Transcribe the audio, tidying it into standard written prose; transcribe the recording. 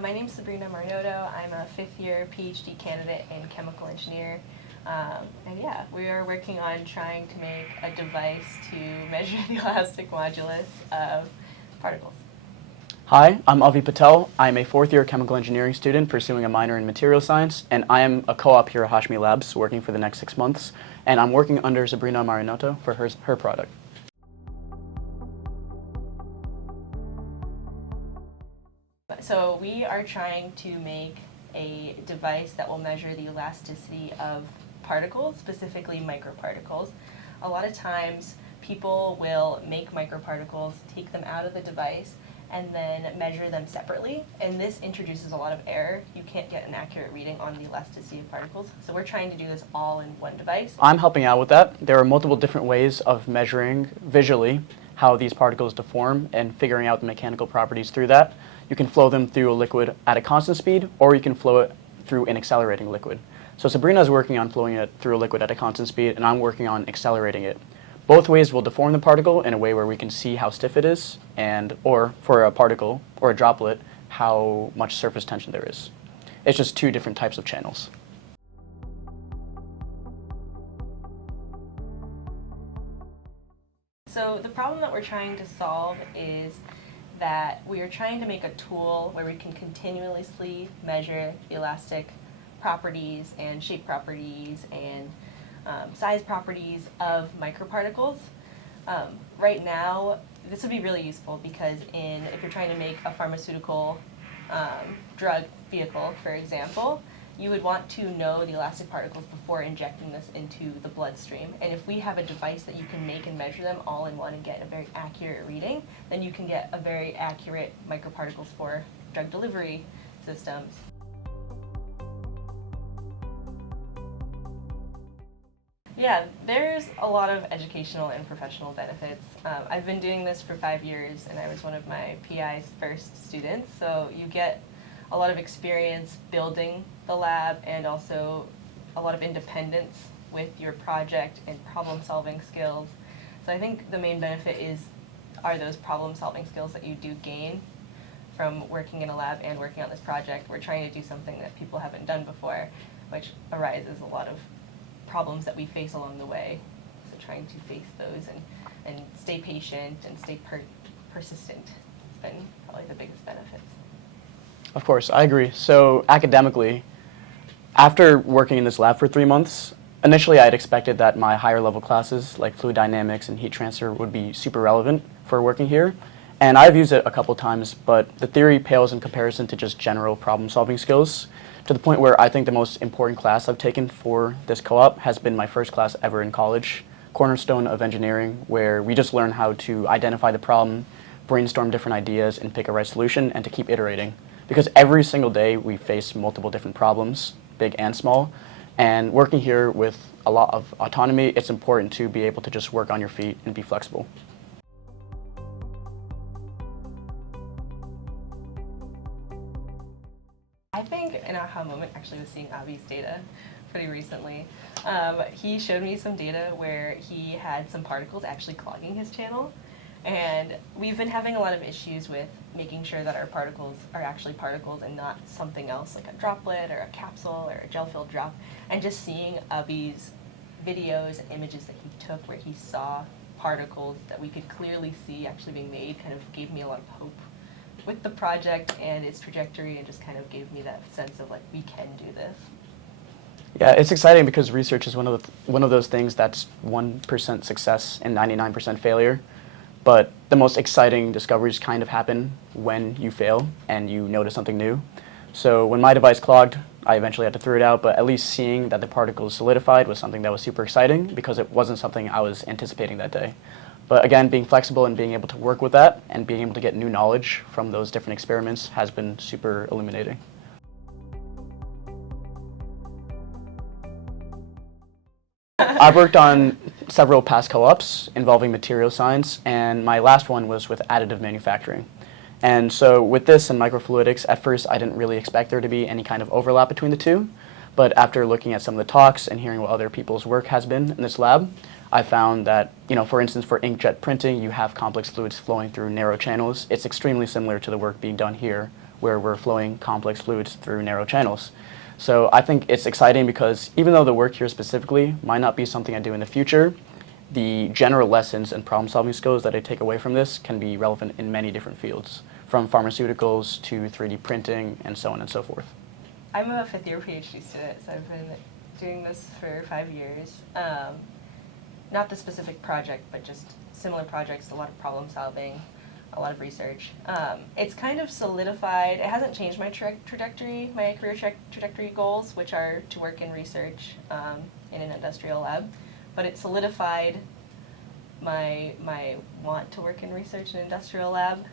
My name's Sabrina Marnoto. I'm a fifth-year PhD candidate in chemical engineer. And yeah, we are working on trying to make a device to measure the elastic modulus of particles. Hi, I'm Avi Patel. I'm a fourth-year chemical engineering student pursuing a minor in material science, and I am a co-op here at Hashmi Labs working for the next 6 months, and I'm working under Sabrina Marnoto for her product. So we are trying to make a device that will measure the elasticity of particles, specifically microparticles. A lot of times people will make microparticles, take them out of the device, and then measure them separately, and this introduces a lot of error. You can't get an accurate reading on the elasticity of particles, so we're trying to do this all in one device. I'm helping out with that. There are multiple different ways of measuring visually how these particles deform and figuring out the mechanical properties through that. You can flow them through a liquid at a constant speed, or you can flow it through an accelerating liquid. So Sabrina is working on flowing it through a liquid at a constant speed, and I'm working on accelerating it. Both ways will deform the particle in a way where we can see how stiff it is, or for a particle or a droplet, how much surface tension there is. It's just two different types of channels. So the problem that we're trying to solve is that we are trying to make a tool where we can continuously measure the elastic properties and shape properties and size properties of microparticles. Right now, this would be really useful because if you're trying to make a pharmaceutical drug vehicle, for example, you would want to know the elastic particles before injecting this into the bloodstream. And if we have a device that you can make and measure them all in one and get a very accurate reading, then you can get a very accurate microparticles for drug delivery systems. Yeah, there's a lot of educational and professional benefits. I've been doing this for 5 years, and I was one of my PI's first students, so you get a lot of experience building the lab and also a lot of independence with your project and problem-solving skills. So I think the main benefit are those problem-solving skills that you do gain from working in a lab and working on this project. We're trying to do something that people haven't done before, which arises a lot of problems that we face along the way. So trying to face those and stay patient and stay persistent has been probably the biggest benefits. Of course, I agree. So academically, after working in this lab for 3 months, initially I had expected that my higher level classes like fluid dynamics and heat transfer would be super relevant for working here. And I've used it a couple times, but the theory pales in comparison to just general problem solving skills, to the point where I think the most important class I've taken for this co-op has been my first class ever in college, Cornerstone of Engineering, where we just learn how to identify the problem, brainstorm different ideas, and pick a right solution, and to keep iterating. Because every single day we face multiple different problems, big and small, and working here with a lot of autonomy, it's important to be able to just work on your feet and be flexible. I think an aha moment actually was seeing Avi's data pretty recently. He showed me some data where he had some particles actually clogging his channel. And we've been having a lot of issues with making sure that our particles are actually particles and not something else like a droplet or a capsule or a gel-filled drop. And just seeing Avi's videos and images that he took where he saw particles that we could clearly see actually being made kind of gave me a lot of hope with the project and its trajectory, and just kind of gave me that sense of like, we can do this. Yeah, it's exciting because research is one of those things that's 1% success and 99% failure. But the most exciting discoveries kind of happen when you fail and you notice something new. So when my device clogged, I eventually had to throw it out, but at least seeing that the particles solidified was something that was super exciting because it wasn't something I was anticipating that day. But again, being flexible and being able to work with that and being able to get new knowledge from those different experiments has been super illuminating. I've worked on several past co-ops involving material science, and my last one was with additive manufacturing. And so with this and microfluidics, at first I didn't really expect there to be any kind of overlap between the two, but after looking at some of the talks and hearing what other people's work has been in this lab, I found that, for instance, for inkjet printing, you have complex fluids flowing through narrow channels. It's extremely similar to the work being done here where we're flowing complex fluids through narrow channels. So I think it's exciting because even though the work here specifically might not be something I do in the future, the general lessons and problem-solving skills that I take away from this can be relevant in many different fields, from pharmaceuticals to 3D printing and so on and so forth. I'm a fifth-year PhD student, so I've been doing this for 5 years. Not the specific project, but just similar projects, a lot of problem-solving, a lot of research. It's kind of solidified. It hasn't changed my trajectory, my career trajectory goals, which are to work in research in an industrial lab. But it solidified my want to work in research in an industrial lab.